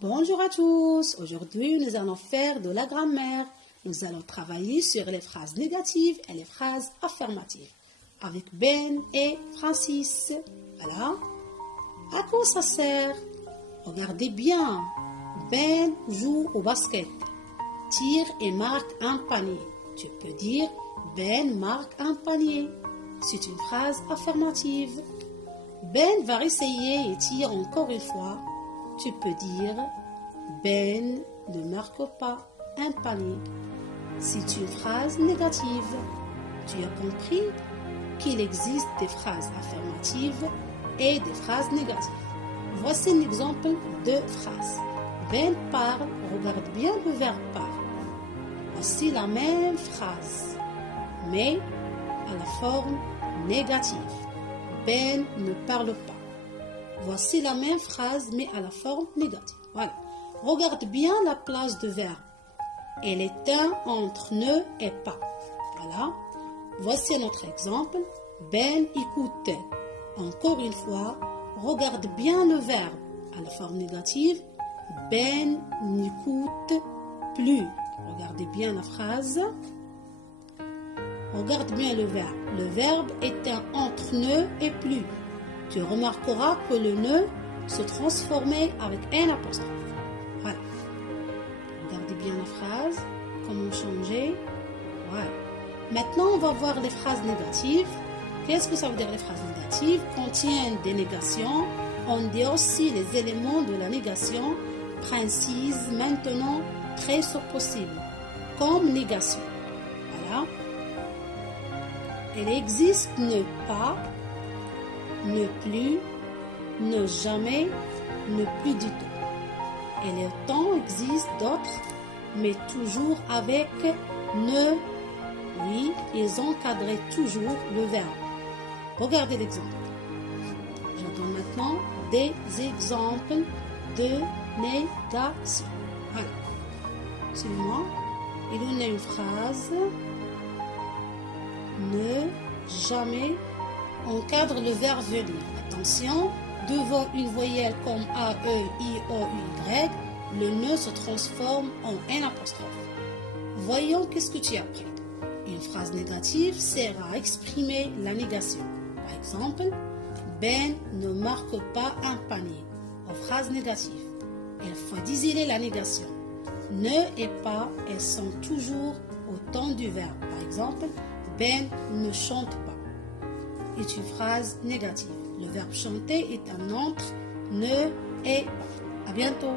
Bonjour à tous, aujourd'hui nous allons faire de la grammaire. Nous allons travailler sur les phrases négatives et les phrases affirmatives avec Ben et Francis. Voilà. À quoi ça sert? Regardez bien. Ben joue au basket, tire et marque un panier. Tu peux dire Ben marque un panier. C'est une phrase affirmative. Ben va essayer et tire encore une fois. Tu peux dire Ben ne marque pas un panier. C'est une phrase négative. Tu as compris qu'il existe des phrases affirmatives et des phrases négatives. Voici un exemple de phrase. Ben parle, regarde bien le verbe parle. Voici la même phrase, mais à la forme négative. Ben ne parle pas. Voici la même phrase, mais à la forme négative. Voilà. Regarde bien la place de verbe. Elle est un entre ne et pas. Voilà. Voici notre exemple. Ben écoute. Encore une fois, regarde bien le verbe. À la forme négative, Ben n'écoute plus. Regardez bien la phrase. Regarde bien le verbe. Le verbe est un entre ne et plus. Tu remarqueras que le ne se transformait avec un apostrophe. Voilà. Regardez bien la phrase. Comment changer. Voilà. Maintenant, on va voir les phrases négatives. Qu'est-ce que ça veut dire les phrases négatives? Contiennent des négations. On dit aussi les éléments de la négation. Précise maintenant très possible. Comme négation. Voilà. Il existe ne pas, ne plus, ne jamais, ne plus du tout. Et le temps existe d'autres, mais toujours avec ne, oui, ils encadraient toujours le verbe. Regardez l'exemple. Je donne maintenant des exemples de négation. Voilà. Suivez-moi. Il y a une phrase. Ne, jamais, encadre le verbe venir. Attention, devant une voyelle comme A, E, I, O, U, Y, le ne se transforme en un apostrophe. Voyons qu'est-ce que tu as appris. Une phrase négative sert à exprimer la négation. Par exemple, Ben ne marque pas un panier. En phrase négative, il faut désigner la négation. Ne et pas, elles sont toujours au temps du verbe. Par exemple, Ben ne chante pas. C'est une phrase négative. Le verbe chanter est un entre ne et pas. À bientôt.